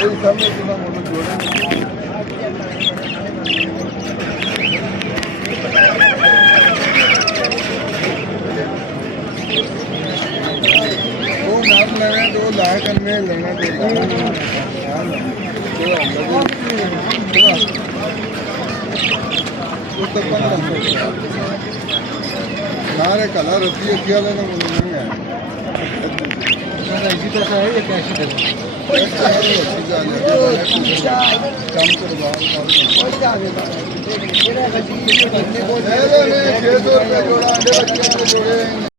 दो लाख लेना नारे कला रत्ती अखिया लेना नहीं है इसी तरह है ये कैसे काम करवा